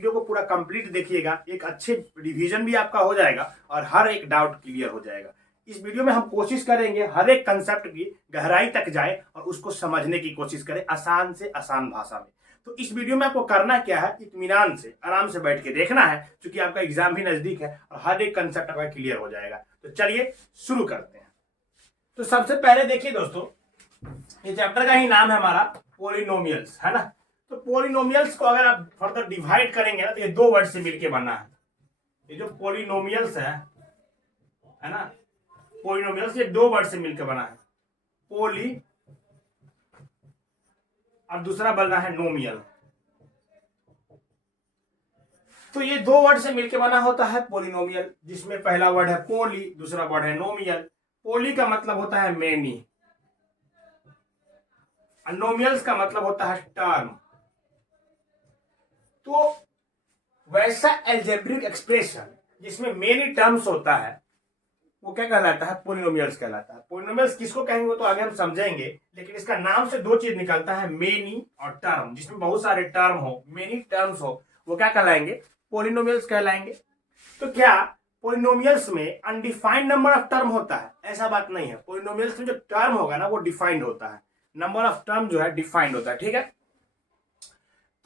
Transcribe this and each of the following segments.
Video को पूरा complete देखिएगा, एक अच्छे रिवीजन भी आपका हो जाएगा और हर एक डाउट क्लियर हो जाएगा। इस वीडियो में हम कोशिश करेंगे हर एक कंसेप्ट की गहराई तक जाए और उसको समझने की कोशिश करें आसान से आसान भाषा में। तो इस वीडियो में आपको करना क्या है, इत्मीनान से आराम से बैठ के देखना है, क्योंकि आपका एग्जाम भी नजदीक है और हर एक कंसेप्ट आपका क्लियर हो जाएगा। तो चलिए शुरू करते हैं। तो सबसे पहले देखिए दोस्तों, ये चैप्टर का ही नाम है हमारा पॉलिनोमियल्स, है ना। तो पॉलिनोमियल्स को अगर आप फर्दर डिवाइड करेंगे ना, तो ये दो वर्ड से मिलके बना है। ये जो पॉलिनोमियल्स है ना, पॉलिनोमियल्स ये दो वर्ड से मिलकर बना है, पोली और दूसरा बन रहा है नोमियल। तो ये दो वर्ड से मिलकर बना होता है पॉलिनोमियल, जिसमें पहला वर्ड है पोली, दूसरा वर्ड है नोमियल। पोली का मतलब होता है मेनी, और नोमियल्स का मतलब होता है टर्म। तो वैसा एल्जेब्रिक एक्सप्रेशन जिसमें मेनी टर्म्स होता है वो क्या कहलाता है, पॉलिनोमियल्स कहलाता है। पॉलिनोमियल्स किसको कहेंगे तो आगे हम समझेंगे, लेकिन इसका नाम से दो चीज निकलता है, मेनी और टर्म। जिसमें बहुत सारे टर्म हो, मेनी टर्म्स हो, वो क्या कहलाएंगे, पॉलिनोमियल्स कहलाएंगे। तो क्या पॉलिनोमियल्स में अनडिफाइंड नंबर ऑफ टर्म होता है? ऐसा बात नहीं है। पॉलिनोमियल्स में जो टर्म होगा ना वो डिफाइंड होता है, नंबर ऑफ टर्म जो है डिफाइंड होता है, ठीक है।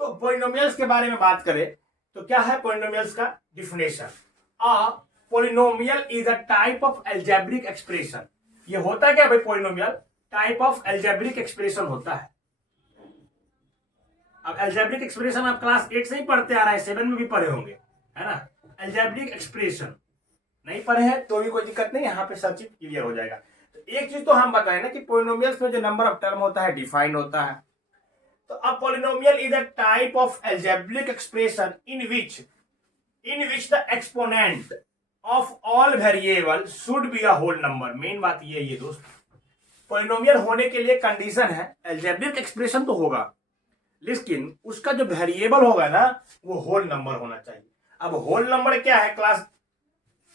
तो पॉलिनोमियल्स के बारे में बात करें तो क्या है पॉलिनोमियल्स का definition. Polynomial is a type of algebraic expression. ये होता है क्या भाई, polynomial type of algebraic expression होता है। अब एल्जेब्रिक एक्सप्रेशन आप क्लास 8 से ही पढ़ते आ रहे हैं, 7 में भी पढ़े होंगे, है ना। एल्जेब्रिक एक्सप्रेशन नहीं पढ़े हैं तो भी कोई दिक्कत नहीं, यहाँ पे सब चीज क्लियर हो जाएगा। तो एक चीज तो हम बताएं ना कि पॉलिनोमियल्स में जो नंबर ऑफ टर्म होता है डिफाइंड होता है। तो अब polynomial is a type of algebraic expression in which the exponent of all variable should be a whole number. मेन बात ये है दोस्त, पॉलिनोमियल होने के लिए कंडीशन है एल्जेब्रिक एक्सप्रेशन तो होगा, लेकिन उसका जो वेरिएबल होगा ना वो होल नंबर होना चाहिए। अब होल नंबर क्या है, क्लास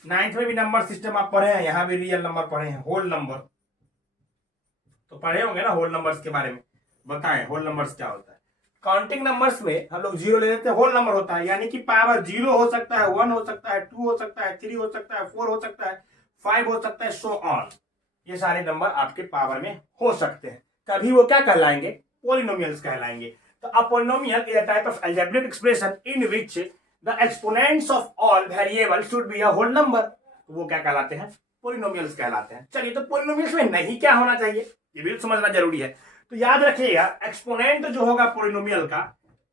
9th में भी नंबर सिस्टम आप पढ़े हैं, यहां भी रियल नंबर पढ़े हैं, होल नंबर तो पढ़े होंगे ना। होल नंबर्स के बारे में बताएं, होल नंबर्स क्या होता है। काउंटिंग नंबर्स में हम लोग जीरो ले लेते हैं, होल नंबर होता है, यानी कि पावर 0 हो सकता है, 1 हो सकता है, 2 हो सकता है, 3 हो सकता है, 4 हो सकता है, 5 हो सकता है, सो ऑन। ये सारे नंबर आपके पावर में हो सकते हैं, तभी वो क्या कहलाएंगे, पॉलिनोमियल्स कहलाएंगे। तो a polynomial is a type of algebraic expression in which the exponents of all variable should be a whole number. तो वो क्या कहलाते हैं, पॉलिनोमियल्स कहलाते हैं। चलिए, तो पॉलिनोमियल्स में नहीं क्या होना चाहिए ये भी समझना जरूरी है। तो याद रखिएगा, एक्सपोनेंट जो होगा पॉलिनोमियल का,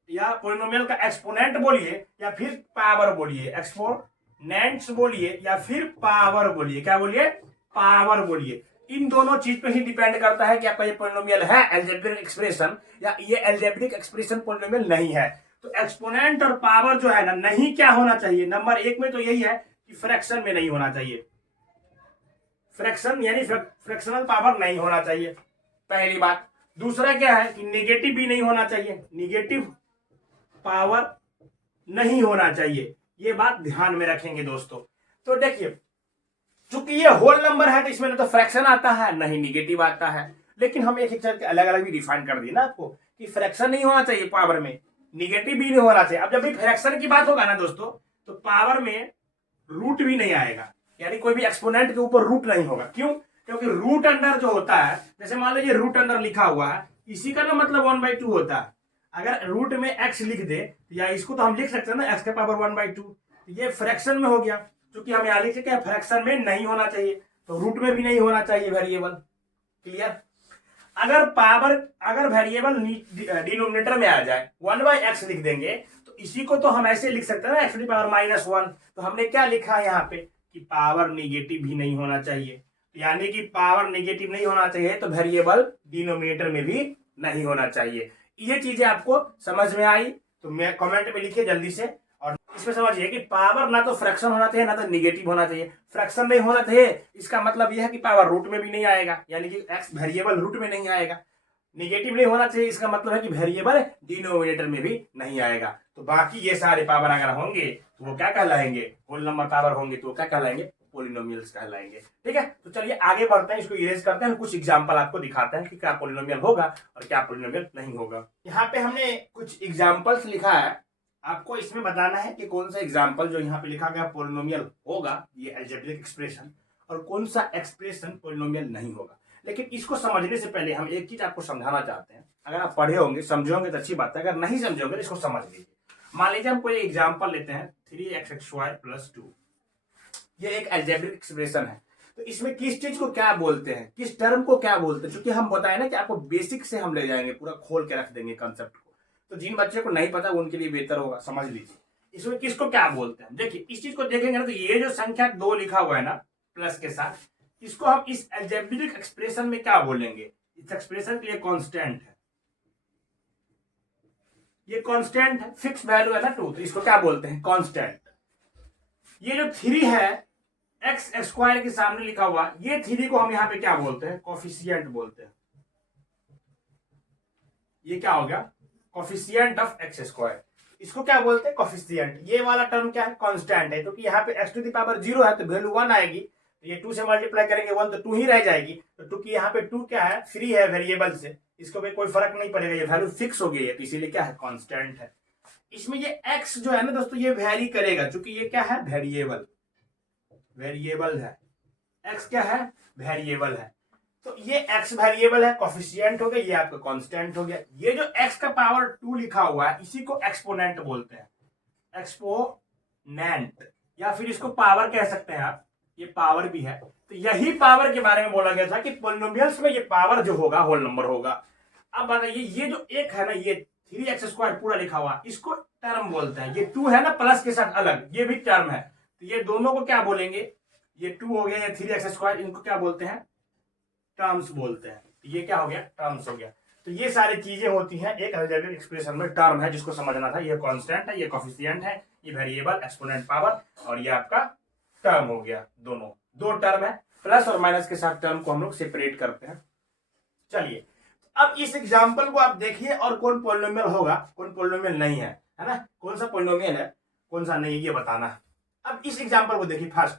या पॉलिनोमियल का एक्सपोनेंट बोलिए या फिर पावर बोलिए, एक्सपोनेंट्स बोलिए या फिर पावर बोलिए, क्या बोलिए, पावर बोलिए। इन दोनों चीज पे ही डिपेंड करता है कि आपका ये पॉलिनोमियल है एल्जेब्रिक एक्सप्रेशन या ये एल्जेब्रिक एक्सप्रेशन पॉलिनोमियल नहीं है। तो एक्सपोनेंट और पावर जो है ना, नहीं क्या होना चाहिए, नंबर 1 में तो यही है कि फ्रैक्शन में नहीं होना चाहिए, फ्रैक्शन यानी फ्रैक्शनल पावर नहीं होना चाहिए, पहली बात। दूसरा क्या है कि नेगेटिव भी नहीं होना चाहिए, नेगेटिव पावर नहीं होना चाहिए, ये बात ध्यान में रखेंगे दोस्तों। तो देखिए, चूंकि ये होल नंबर है तो इसमें ना तो फ्रैक्शन आता है ना ही नेगेटिव आता है, लेकिन हम एक एक करके अलग अलग भी डिफाइन कर दिए ना आपको कि फ्रैक्शन नहीं होना चाहिए पावर में, निगेटिव भी नहीं होना चाहिए। अब जब भी फ्रैक्शन की बात होगा ना दोस्तों, तो पावर में रूट भी नहीं आएगा, यानी कोई भी एक्सपोनेंट के ऊपर रूट नहीं होगा। क्यों? क्योंकि रूट अंडर जो होता है, जैसे मान लीजिए रूट अंडर लिखा हुआ है, इसी का ना मतलब 1/2 होता है। अगर रूट में एक्स लिख दे या इसको तो हम लिख सकते हैं ना एक्स के पावर 1/2, ये फ्रैक्शन में हो गया, क्योंकि हम यहाँ लिखे क्या, फ्रैक्शन में नहीं होना चाहिए, तो रूट में भी नहीं होना चाहिए वेरिएबल। क्लियर? अगर वेरिएबल डिनोमिनेटर में आ जाए, 1/x लिख देंगे, तो इसी को तो हम ऐसे लिख सकते हैं ना, x की पावर -1। तो हमने क्या लिखा है यहाँ पे कि पावर निगेटिव भी नहीं होना चाहिए, यानी कि पावर निगेटिव नहीं होना चाहिए तो वेरिएबल डिनोमिनेटर में भी नहीं होना चाहिए। ये चीजें आपको समझ में आई तो मैं कमेंट में लिखिए जल्दी से। और इसमें समझिए कि पावर ना तो फ्रैक्शन होना चाहिए ना तो निगेटिव होना चाहिए। फ्रैक्शन नहीं होना चाहिए, इसका मतलब यह है कि पावर रूट में भी नहीं आएगा, यानी कि एक्स वेरिएबल रूट में नहीं आएगा। निगेटिव नहीं होना चाहिए, इसका मतलब है कि वेरिएबल डिनोमिनेटर में भी नहीं आएगा। तो बाकी ये सारे पावर अगर होंगे तो वो क्या कहलाएंगे, होल नंबर पावर होंगे तो क्या कहलाएंगे, पॉलिनोमियल्स कहलाएंगे। ठीक है, तो चलिए आगे बढ़ते हैं, इसको इरेज करते हैं, कुछ एग्जांपल आपको दिखाते हैं कि क्या पॉलिनोमियल होगा और क्या पॉलिनोमियल नहीं होगा। यहाँ पे हमने कुछ एग्जांपल्स लिखा है, आपको इसमें बताना है कि कौन सा एग्जाम्पल जो यहाँ पे लिखा गया पोलिनोमियल होगा, ये अलजेब्रिक एक्सप्रेशन, और कौन सा एक्सप्रेशन पोलिनोमियल नहीं होगा। लेकिन इसको समझने से पहले हम एक चीज आपको समझाना चाहते हैं। अगर आप पढ़े होंगे समझे होंगे तो अच्छी बात है, अगर नहीं समझे होंगे तो इसको समझ लीजिए। मान लीजिए हम कोई एग्जाम्पल लेते हैं 3x² + 2, ये एक अलजेब्रिक एक्सप्रेशन है। तो इसमें किस चीज को क्या बोलते हैं, किस टर्म को क्या बोलते हैं, क्योंकि हम बताए ना कि आपको बेसिक से हम ले जाएंगे, पूरा खोल के रख देंगे कंसेप्ट को। तो जिन बच्चे को नहीं पता उनके लिए बेहतर होगा समझ लीजिए इसमें किसको क्या बोलते हैं। देखिए इस चीज को देखेंगे ना, तो ये जो संख्या 2 लिखा हुआ है ना प्लस के साथ, इसको हम इस अलजेब्रिक एक्सप्रेशन में क्या बोलेंगे, इस एक्सप्रेशन के लिए कांस्टेंट है, ये कांस्टेंट है, फिक्स वैल्यू है ना 2, तो इसको क्या बोलते हैं, कांस्टेंट। ये जो 3 है x² के सामने लिखा हुआ, ये 3 को हम यहां पे क्या बोलते हैं, कोफिशिएंट बोलते हैं। ये क्या हो गया, कोफिशिएंट ऑफ x², इसको क्या बोलते हैं, कोफिशिएंट। ये वाला टर्म क्या है, कांस्टेंट है, क्योंकि यहाँ पे x⁴ है तो वैल्यू 1 आएगी, तो ये 2 से मल्टीप्लाई करेंगे 1 तो 2 ही रह जाएगी। तो क्योंकि यहाँ पे 2 क्या है, फ्री है वेरिएबल से, इसको भी कोई फर्क नहीं पड़ेगा, ये वैल्यू फिक्स हो गई है, तो इसीलिए क्या है, कांस्टेंट है। इसमें ये x जो है ना दोस्तों, ये वेरी करेगा, क्योंकि ये क्या है, वेरिएबल, वेरिएबल है, x क्या है, वेरिएबल है। तो ये x वेरिएबल है, कोफिशिएंट हो गया, ये आपका कांस्टेंट हो गया। ये जो x का पावर 2 लिखा हुआ है, इसी को एक्सपोनेंट बोलते हैं, एक्सपोनेंट, या फिर इसको पावर कह सकते हैं आप, ये पावर भी है। तो यही पावर के बारे में बोला गया था कि पोलिनोमियल्स में ये पावर जो होगा होल नंबर होगा। अब बताइए ये जो एक है ना, ये 3x² पूरा लिखा हुआ, इसको टर्म बोलते हैं। ये 2 है ना प्लस के साथ अलग, ये भी टर्म है, तो ये दोनों को क्या बोलेंगे, ये 2 हो गया, ये 3x², इनको क्या बोलते हैं, टर्म्स बोलते हैं। ये क्या हो गया, टर्म्स हो गया। तो ये सारी चीजें होती हैं एक अलजेब्रिक एक्सप्रेशन में, टर्म है जिसको समझना था, ये कांस्टेंट है, ये कोफिशिएंट है, ये वेरिएबल, एक्सपोनेंट, पावर, और ये आपका टर्म हो गया। दोनों 2 टर्म है, प्लस और माइनस के साथ टर्म को हम लोग सेपरेट करते हैं। चलिए अब इस एग्जाम्पल को आप देखिए, और कौन पोलिनोमियल होगा, कौन पोलिनोमियल नहीं है, है ना, कौन सा पोलिनोमियल है कौन सा नहीं है, ये बताना। अब इस एग्जाम्पल को देखिए, फर्स्ट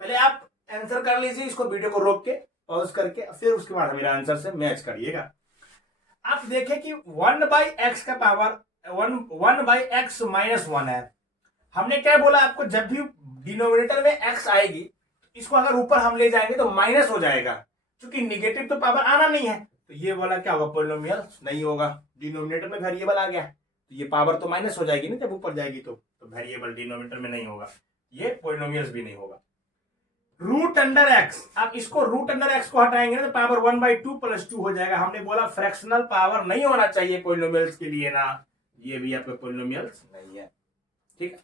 पहले आप आंसर कर लीजिए, इसको वीडियो को रोक के पॉज करके, फिर उसके बाद मेरा आंसर से मैच करिएगा। आप देखें कि 1/x का पावर 1/x - 1 है। हमने क्या बोला आपको, जब भी डिनोमिनेटर में x आएगी, इसको अगर ऊपर हम ले जाएंगे तो माइनस हो जाएगा, क्योंकि निगेटिव तो पावर आना नहीं है, तो ये वाला क्या होगा, पोलिनोमियल नहीं होगा। डिनोमिनेटर में वेरिएबल आ गया तो ये पावर तो माइनस हो जाएगी ना जब ऊपर जाएगी, तो वेरिएबल डिनोमिनेटर में नहीं होगा, ये पोलिनोमियल्स भी नहीं होगा। √x, अब इसको √x को हटाएंगे ना तो पावर 1/2 + 2 हो जाएगा। हमने बोला फ्रैक्शनल पावर नहीं होना चाहिए पोलिनोमियल्स के लिए ना, ये भी आपके पोलिनोमियल्स नहीं है, ठीक है।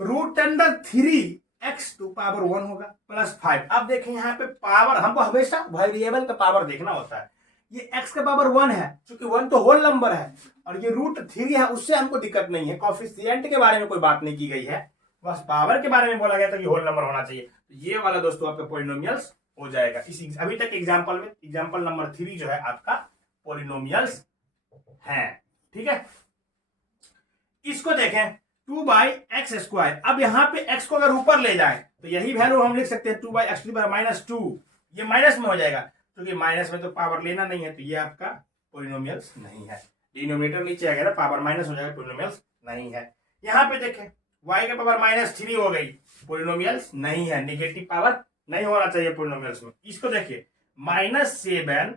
√3x⁴ होगा +5। अब देखें यहाँ पे पावर, हमको हमेशा वेरिएबल का पावर देखना होता है। ये x का पावर 1 है, क्योंकि 1 तो होल नंबर है, और ये √3 है, उससे हमको दिक्कत नहीं है। कोफिशिएंट के बारे में कोई बात नहीं की गई है, बस पावर के बारे में बोला गया था कि होल नंबर होना चाहिए। तो ये वाला दोस्तों आपका पोलिनोमियल्स हो जाएगा। इसी अभी तक एग्जांपल में एग्जांपल नंबर 3 जो है आपका पोलिनोमियल्स है, ठीक है। इसको देखें 2/x²। अब यहाँ पे x को अगर ऊपर ले जाए तो यही वैल्यू हम लिख सकते हैं 2/x⁴ - 2, ये माइनस में हो जाएगा, क्योंकि माइनस में तो पावर लेना नहीं है, तो ये आपका पोलिनोमियल्स नहीं है। डिनोमिनेटर नीचे आ गया ना, पावर माइनस हो जाएगा, पोलिनोमियल्स नहीं है। यहाँ पे देखें y का पावर -3 हो गई, पोलिनोमियल्स नहीं है, नेगेटिव पावर नहीं होना चाहिए पोलिनोमियल्स में। इसको देखिए -7x⁴,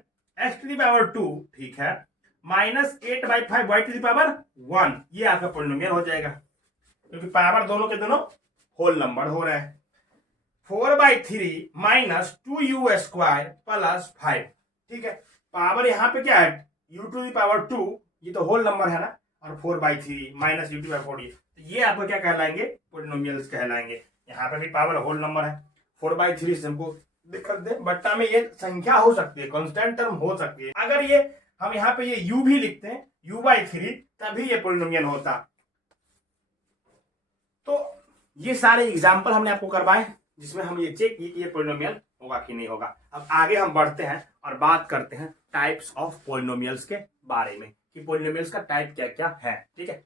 ठीक है, -8/5 y⁴1, ये आपका पोलिनोमियल हो जाएगा, क्योंकि पावर दोनों के दोनों होल नंबर हो रहा है। 4/3 -2u² + 5, ठीक है। पावर यहाँ पे क्या है, u⁴2, ये तो होल नंबर है ना, और 4/3 -u⁴4, तो ये आपको क्या कहलाएंगे, पोलिनोमियल्स कहलाएंगे। यहाँ पे भी पावर होल नंबर है, 4/3 से हमको दिक्कत दे, बट्टा में ये संख्या हो सकती है, कांस्टेंट टर्म हो सकती है। अगर ये हम यहाँ पे ये u भी लिखते हैं, u/3, तभी ये पोलिनोमियल होता। तो ये सारे एग्जाम्पल हमने आपको करवाए, जिसमें हम ये चेक किए कि ये पोलिनोमियल होगा कि नहीं होगा। अब आगे हम बढ़ते हैं और बात करते हैं टाइप्स ऑफ पोलिनोमियल्स के बारे में, कि पोलिनोमियल्स का टाइप क्या क्या है, ठीक है।